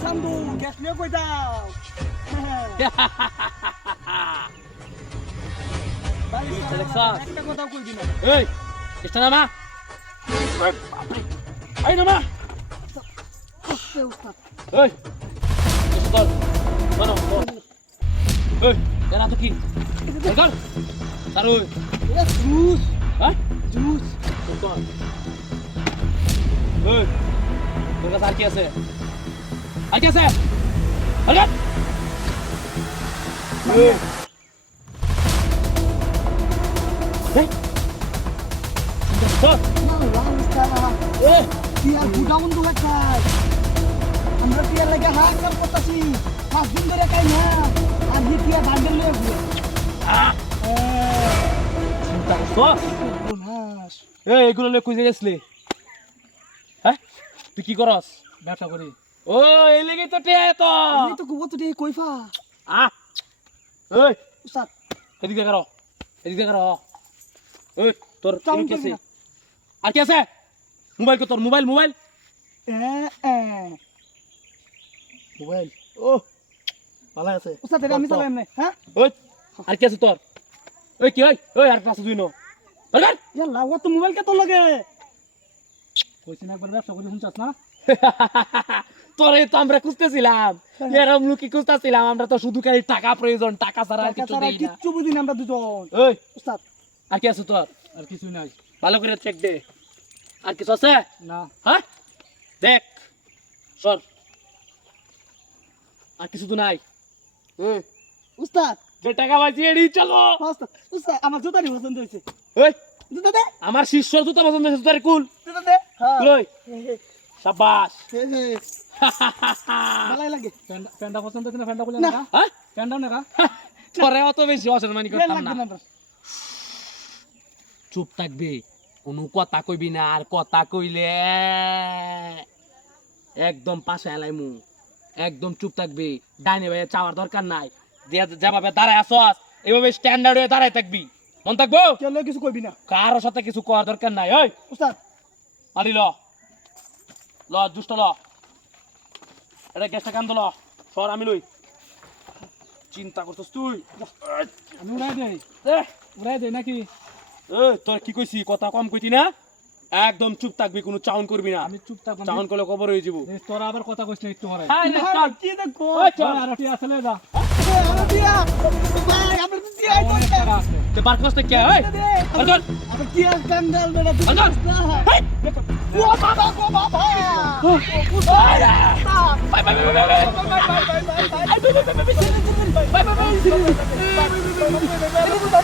Sandhu gas নিয়ে কই যাও একটা কথা কইবি না এই চেষ্টা নামা এই নামা এই কর মানো এই এরা তো কি কর সারু এটা জুস হ্যাঁ জুস কর এই তোর কাছে আর কি আছে আর কি আছে আরে এই এই কর এ টিয়ার গুডাউন দু খাই আমরা টিয়ার লাগে হাকার করতেছি 5 দিন ধরে খাই না আর হি টিয়ার বান্ডেল লয়ে ঘুরে চিন্তা করছ বোনাস এই এগুলো লয়ে কই যাইছলি হ্যাঁ তুই কি করস ব্যবসা করি ও এই লাগি তো টিয়া তো এই তো কুবো তো কইফা আ এই উস্তাদ এদিকে করো এদিকে করো ওই তোর চাউন কি আছে করবি না। আর কি আছে মোবাইল কো তোর মোবাইল মোবাইল মোবাইল ও ভালো আছে উস্তাদ এটা আমি চালাই এমনি হ্যাঁ ওই আর কি আছে তোর ওই কি ওই আর ক্লাস দুই নো দরকার ইয়াল্লা ও তো মোবাইল কে তোর লাগে কইছিস না একবার ব্যবসা করি শুনছস না তোরে তো আমরা খুঁজতেছিলাম এরকম লুকি খুঁজতেছিলাম আমরা তো শুধু খালি টাকা প্রয়োজন টাকা ছাড়া আর কিছু দেই না কিচ্ছু বুঝি না আমরা দুজন ওই উস্তাদ আর কি আছে তোর আর কিছু নাই ভালো করে চেক দে আর কিছু আছে না হ্যাঁ দেখ সর আর কিছু তো নাই উস্তাদ যে টাকা বাঁচি এড়ি চলো উস্তাদ উস্তাদ আমার জুতারি পছন্দ হইছে ওই জুতা দে আমার শিষ্য জুতা পছন্দ হয়েছে জুতার কুল জুতা দে হ্যাঁ লই সাবাস ভালোই লাগে ফ্যানটা পছন্দ হইছে না ফ্যানটা বলে না না হ্যাঁ ফ্যানটা না তোরে অত বেশি অসম্মানি করতাম না লাগবে না চুপ থাকবি কোনো কথা কইবি না আর কথা কইলে একদম পাশে এলাইমু একদম চুপ থাকবি ডাইনে ভাই চাওয়ার দরকার নাই যেভাবে দাঁড়ায় আসস এইভাবে স্ট্যান্ডার্ড হয়ে দাঁড়ায় থাকবি মন থাকবো কেউ কিছু কইবি না কারোর সাথে কিছু করার দরকার নাই ওই উস্তাদ আলি ল দুষ্ট ল এটা গ্যাসটা কান্দ ল সর আমি লই চিন্তা করছস তুই আমি উড়াই দেই নাকি তোর কি কইছি কথা কম কইতি না একদম চুপ থাকবি কোনো চাউন করবি না আমি চুপ থাকব চাউন করলে খবর হয়ে যাবো তোরা আবার কথা কইছ না একটু পরে হাই রে চল কি দেখো ওই চল। আর টি আসলে যা আর টি ভাই আমরা তো টি আইতো তে বার করতে কে ওই আজন আমরা টি আর কাঙ্গাল বেটা আজন হেই ও বাবা গো বাবা bye bye bye bye bye bye bye bye bye bye bye bye bye bye bye bye